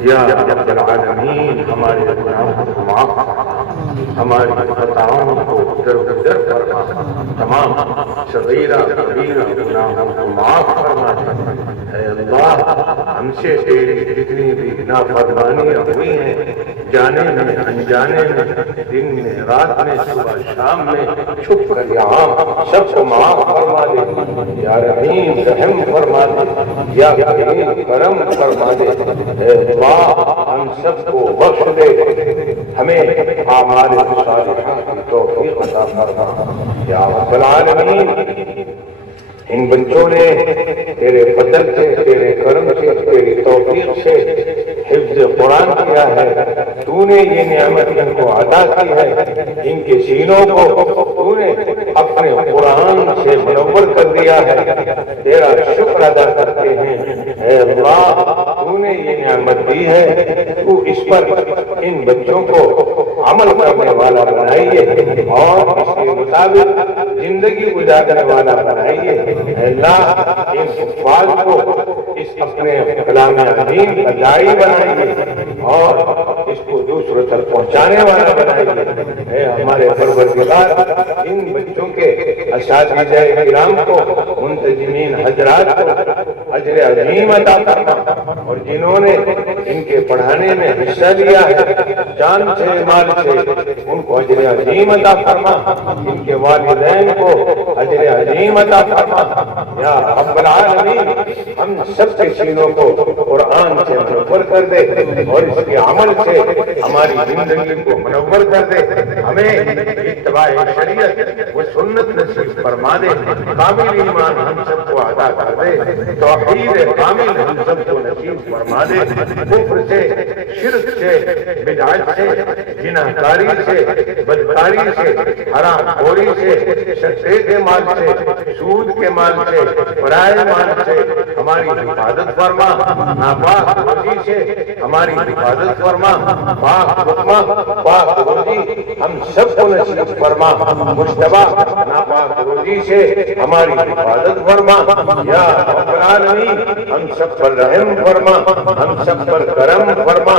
یا رب العالمین ہمارے گناہوں کو معاف فرما، ہماری خطاؤں کو درگزر فرما، تمام صغیرہ کبیرہ گناہوں کو معاف فرما دے۔ اے اللہ، ہم سے تیری جتنی بھی نافرمانیاں ہوئی ہیں، جانے میں انجانے میں، دن میں رات میں، صبح شام میں، چھپ کر یا عام، سب کو معاف فرما دے۔ یا رحیم رحم فرما دے، یا کریم کرم فرما دے۔ اے اللہ، ہم سب کو بخش دے، ہمیں اعمال صالحہ کی توفیق عطا فرما۔ یا رب العالمین، ان بچوں نے تیرے فضل سے، تیرے کرم سے، تیری توفیق سے حفظ قرآن کیا ہے، تو نے یہ نعمت ان کو عطا کی ہے، ان کے سینوں کو تو نے اپنے قرآن سے منور کر دیا ہے، تیرا شکر ادا کرتے ہیں۔ اے اللہ، تو نے یہ نعمت دی ہے، تو اس پر ان بچوں کو عمل کرنے والا بنائیے اور اس کے مطابق زندگی گزارنے والا بنائیے۔ اے اللہ، ان حفاظ کو اس اپنے کلام عظیم کا داعی بنائیے اور اس کو دوسروں تک پہنچانے والا بنائیے۔ اے ہمارے پروردگار، ان بچوں کے اساتذہ کرام کو، منتظمین حضرات کو اجر عظیم عطا فرما، اور جنہوں نے ان کے پڑھانے میں حصہ لیا ہے جان سے مال سے، ان کو اجر عظیم عطا فرما، ان کے والدین کو اجر عظیم عطا فرما۔ یا رب العالمین، ہم سب کے سینوں کو قرآن سے منور کر دے اور اس کے عمل سے ہماری زندگی کو منور کر دے، ہمیں اتباع شریعت و سنت نصیب فرما دے، کامل ایمان ہم سب کو عطا کر دے، توحید کامل ہم سب کو نصیب فرما دے، کفر سے، شرک سے، بدعت سے، جناحکاری سے، بدکاری سے، حرام خوری سے، سستے کے مال سے، سود کے مال سے، پرائے مال سے ہماری حفاظت فرما، ناپاک روزی سے ہماری حفاظت فرما، پاک لقمہ پاک روزی ہم سب کو نصیب فرما، مشتبہ ناپاک روزی سے ہماری حفاظت فرما۔ یا رب العالمین، ہم سب پر رحم فرما، ہم سب پر کرم فرما۔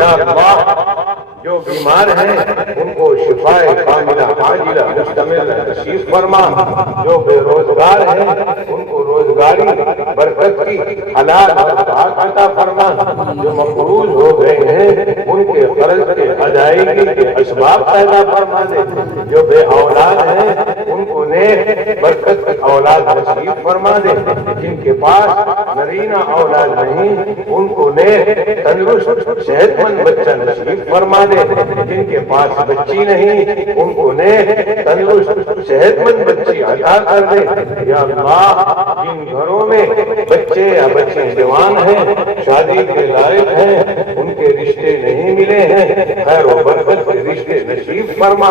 یا اللہ، جو بیمار ہیں ان کو شفاء کاملہ عاجلہ مشتمل نصیب فرما، جو بے روزگار ہیں ان کو روزگاری برکت کی حلال اور پاک عطا فرما، جو مقروض ہو گئے ہیں ان کے قرض کے ادائیگی کے اسباب پیدا فرما دے، جو بے اولاد ہیں ان کو نیک برکت کی اولاد نصیب فرما دے، جن کے پاس نرینہ اولاد نہیں ان کو نیک تندرست صحت مند بچہ نصیب فرما دے، جن کے پاس بچی نہیں ان کو نیک تندرست صحت مند بچی عطا کر دے۔ یا اللہ، جن گھروں میں بچے یا بچے جوان ہیں، شادی کے لائق ہیں، ان کے رشتے نہیں ملے ہیں، خیر و برکت کے رشتے نصیب فرما،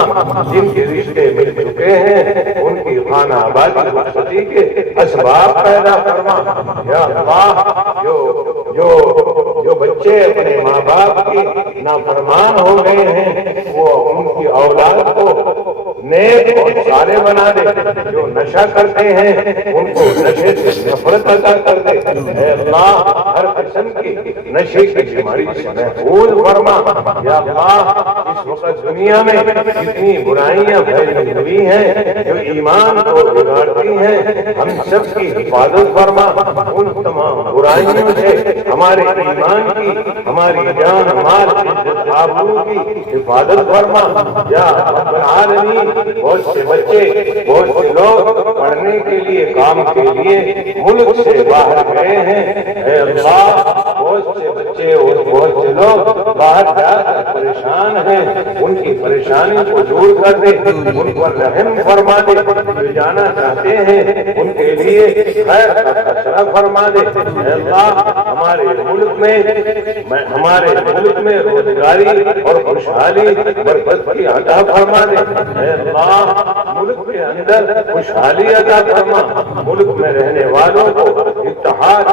جن کے رشتے مل چکے ہیں ان کی خانہ آبادی رخصتی کے اسباب پیدا فرما۔ یا اللہ، جو بچے اپنے ماں باپ کی نافرمان ہو گئے ہیں وہ ان کی اولاد کو نیک اور صالح بنا دے، جو نشہ کرتے ہیں ان کو نشے سے نفرت عطا کر دے۔ اے اللہ، ہر قسم کی نشے کی بیماری سے محفوظ فرما۔ یا اللہ، اس وقت دنیا میں جتنی برائیاں پھیلی ہوئی ہیں جو ایمان کو بگاڑتی ہیں، ہم سب کی حفاظت فرما، ان تمام برائیوں سے ہمارے ایمان کی، ہماری جان مال عزت آبرو کی حفاظت فرما۔ یا رب العالمین، بہت سے بچے، بہت سے لوگ پڑھنے کے لیے، کام کے لیے ملک سے باہر گئے ہیں۔ اے اللہ، بہت سے بچے اور بہت سے لوگ باہر جا کر پریشان ہیں، ان کی پریشانی کو دور کر دے، ان پر رحم فرما دے، جو جانا چاہتے ہیں ان کے لیے خیر کا فیصلہ فرما دے۔ اے اللہ، ہمارے ملک میں روزگاری اور خوشحالی برکت کی عطا فرما دے۔ اے اللہ، ملک کے اندر خوشحالی عطا فرما، ملک میں رہنے والوں کو اتحاد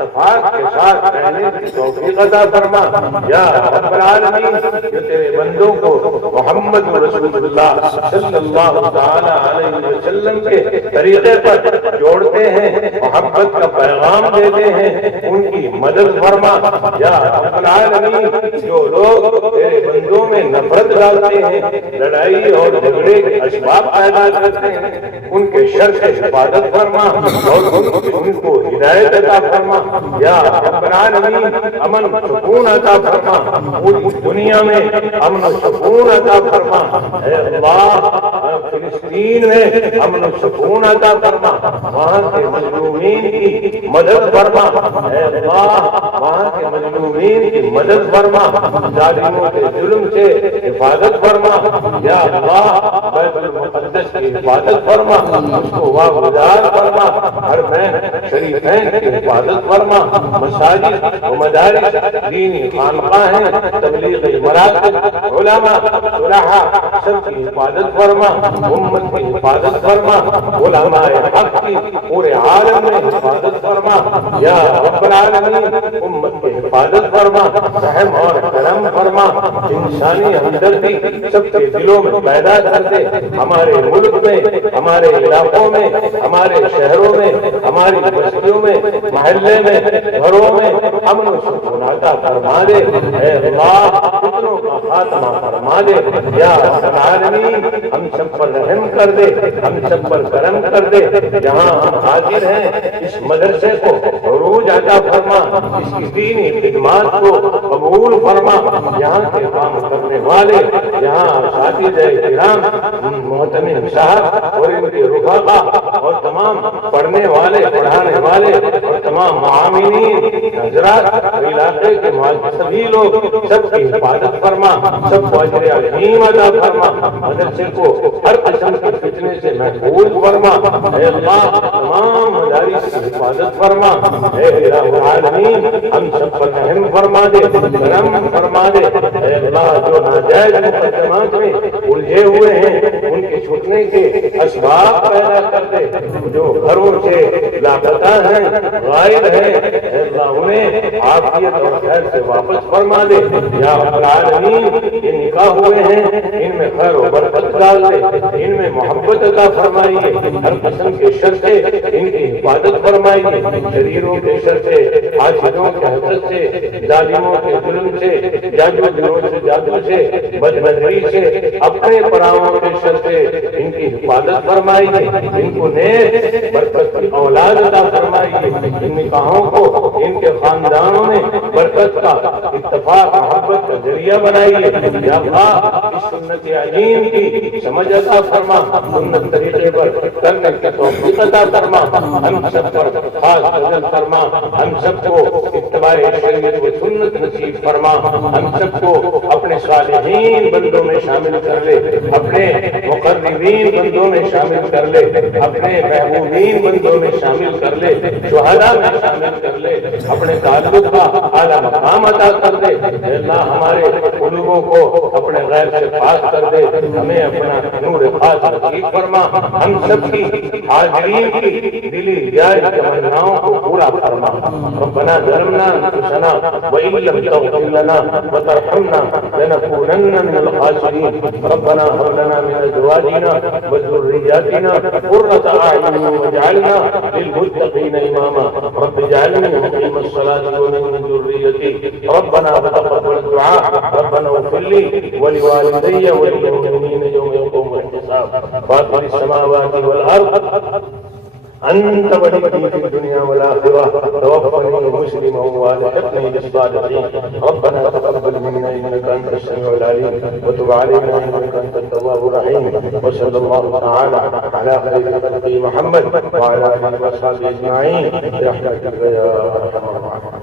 اتفاق کے ساتھ رہنے کی توفیق عطا فرما یا رب العالمین۔ جو تیرے بندوں کو محمد رسول اللہ صلی اللہ تعالی علیہ وسلم کے طریقے پر جوڑتے ہیں، محبت کا پیغام دیتے ہیں، ان کی مدد فرما یا رب العالمین۔ جو لوگ تیرے بندوں میں نفرت ڈالتے ہیں، لڑائی اور جھگڑے کے اسباب پیدا کرتے ہیں، ان کے شر سے حفاظت فرما اور ان کو ہدایت عطا فرما یا رب العالمین۔ امن سکون عطا فرما، پوری دنیا میں امن و سکون عطا فرما اے اللہ۔ فلسطین میں امن و سکون عطا فرما، وہاں کے مظلومین کی مدد فرما اے اللہ، وہاں کے مظلومین کی مدد فرما، ظالموں کے ظلم سے حفاظت فرما یا اللہ۔ بیت المقدس کی حفاظت فرما، اس کو واگزار فرما، حرمین شریفین کی حفاظت فرما، مساجد و مدارس دینی خانقاہیں تبلیغ مراکز علماء صلحاء سب کی حفاظت فرما، امت کی حفاظت فرما، علماء حق کی پورے عالم میں حفاظت فرما یا رب العالمین۔ امت کی حفاظت فرما، رحم اور کرم فرما، انسانی ہمدردی سب کے دلوں میں پیدا کر دے، ہمارے ملک میں، ہمارے علاقوں میں، ہمارے شہروں میں، ہماری بستیوں میں، محلے میں، گھروں میں امن و سکون عطا فرما دے اے اللہ۔ فتنوں کا خاتمہ فرما دے یا رب العالمین۔ ہم سب پر رحم کر دے، ہم سب پر کرم کر دے، جہاں ہم حاضر ہیں اس مدرسے کو عروج عطا فرما، اس کی دینی خدمات کو قبول فرما، یہاں کے کام کرنے والے، یہاں اساتذہ کرام، محتمم صاحب اور ان کے رفقا اور تمام پڑھنے والے، پڑھانے والے اور تمام معاملین حضرات، علاقے کے سبھی لوگ سب کی حفاظت فرما، سب کو اجر عظیم عطا فرما، مدرسے کو ہر قسم کے فتنے سے محفوظ فرما اے اللہ۔ تمام مدارس کی حفاظت فرما اے الہ العالمین۔ ہم سب پر رحم فرما دے، کرم فرما دے اے اللہ۔ جو ناجائز مقدمات میں الجھے ہوئے ہیں ان کے چھوٹنے کے اسباب پیدا کر دے، جو گھروں سے لاپتہ ہیں، غائب ہیں اے اللہ، انہیں عافیت اور خیر سے واپس فرما دے یا رب العالمین۔ یہ نکاح ہوئے ہیں، ان میں خیر و برکت ڈال دے، ان میں محبت عطا فرمائیے، ہر قسم کے شر سے ان کی حفاظت فرمائیے، شریروں کے شر سے، حاسدوں کے حسد سے، ظالموں کے ظلم سے، جادو سے، بد نظری سے، اپنے پراؤں کے شر سے ان کی حفاظت فرمائیے، ان کو نیک برکت کی اولاد عطا فرمائیے، ان نکاحوں کو ان کے خاندانوں میں برکت کا، اتفاق محبت کا ذریعہ بنائیے یا اللہ۔ اس سنت عظیم کی سمجھ عطا فرما، سنت طریقے پر کرنے کی توفیق عطا فرما، ہم سب پر خاص فضل فرما، ہم سب کو اتباع شریعت و سنت نصیب فرما، ہم سب کو اپنے صالحین بندوں میں شامل کر لے، اپنے مقربین بندوں میں شامل کر لے، اپنے محبوبین بندوں میں شامل کر لے، شہداء میں شامل کر لے، اپنے تعلق کا اعلیٰ مقام عطا کر دے اے اللہ۔ ہمارے قلوبوں کو اپنے غیر سے پاک کر دے، ہمیں اپنا نور خاص نصیب فرما، ہم سب کی حاضرین کی دلی جائز تمناؤں کو پورا فرما۔ ربنا ظلمنا انفسنا وان لم تغفر لنا وترحمنا لنكونن من الخاسرين، ربنا هب لنا من ازواجنا وذرياتنا قرة اعين واجعلنا للمتقين اماما، رب اجعلني مقيم الصلاة ومن ذريتي، ربنا وتقبل الدعاء، ربنا اغفر لي ولوالدي وللمؤمنين يوم يقوم الحساب، فاطر السماوات والارض أنت ولي في الدنيا والآخرة، توفني مسلما وألحقني بالصالحين، ربنا تقبل منا إنك أنت السميع العليم وتب علينا إنك أنت التواب الرحيم، وصلى الله تعالى على خير خلقه محمد وعلى آله وصحبه أجمعين برحمتك يا أرحم الراحمين.